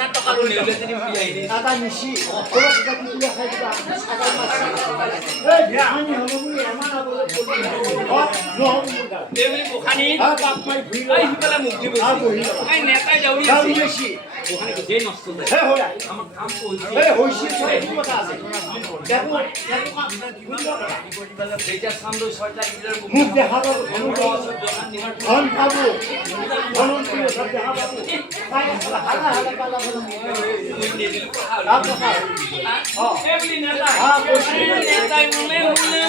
5000 টকা লৈ নেউলে যদি বিয়াই দি এটা নিছি ওরা কিটা কিটা খাই দিবা ছাগল মাছ এই ধ্যানি হলো বলি এমান আবলে পড়ি নহম মুদা দেউলি মুখানি বাপ মাই ভুই এই হিপালা মুক্তি বসি এই নেতাই যাউরি আছে ওখানে কি যেই নষ্ট যায় হে হোয়া আমার কাম কইছি এই হইছে সব কি কথা আছে দেখো যেটা সামনে সরকার বিলের মুখ দেখাবো দোকান নিহার ধন খাবো ধন দিয়ে সব দেখাবো তাই হালা হালা পালা বলো কই নিয়ে দিল কথা আপ কথা এমনি নেতা হ্যাঁ বসে নেতাই মনে মনে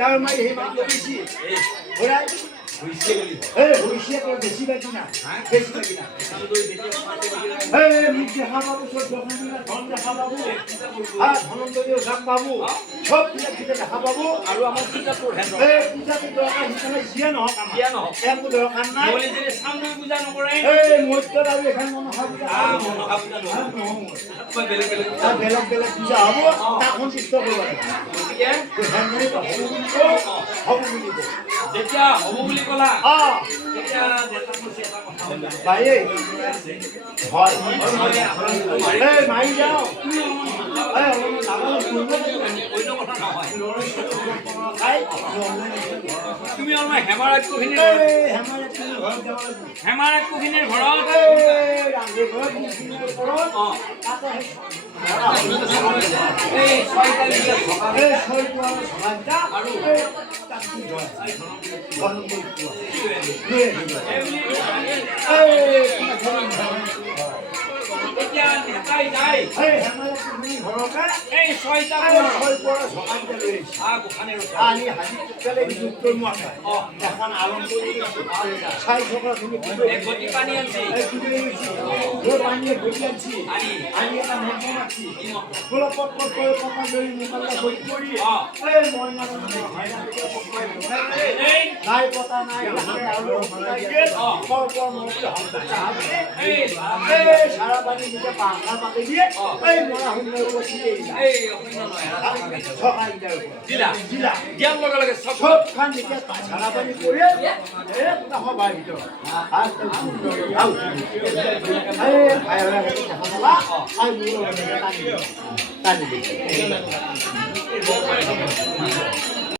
ধর্মাই হেমা করেছি ওরা হইছে গলি হইছে তো বেশি বাকি না বেশি বাকি না মুখ দেখা বাবু সব দোকান না ধন দেখা বাবু আর ধনন্দরীয় গাম বাবু সব কিটা দেখা বাবু আৰু আমাৰ কিটা তোৰ হেন পূজা তো দৰকাৰ হিচাপে জিয়া নহক একো দৰকাৰ নাই বলি যে সামনে পূজা নকৰে মধ্যত আৰু এখন মনোহা পূজা মই বেলেগ বেলেগ পূজা হ'ব তাখন চিত্ত কৰিব লাগে হ'ব বুলি যেতিয়া হ'ব বুলি কলা তেতিয়া দেতা কৈছে এটা কথা ভাই হয় মাৰি যাওঁ তুমি অলপ হেমাৰাজ কুহিনীৰ ঘৰত এতিয়া নেতাই যায় এই ছয়টা আমি হাজি এখন আৰম্ভ চাই থকা গতি পানী আনছি পানীয়ে গতি আনছি আনি এটা মন্ত্ৰ মাতি গোলাপ পট করে কথা ধরি মোকাবিলা বই করি এই মই মানে নাই কথা নাই আলো লাগে পর মন্ত্র হবে এই সারা বাড়ি নিজে পাখা পাতে দিয়ে এই মরা হুন্নের উপর দিয়ে এই অন্য নয় সকাল দেয় জিলা দিয়ার লগে সব খান দিকে সারা বাড়ি করে একটা হবার ভিতর আর এই ভাইরা হেঁটে দেখা আর মুড়ো টানি টানি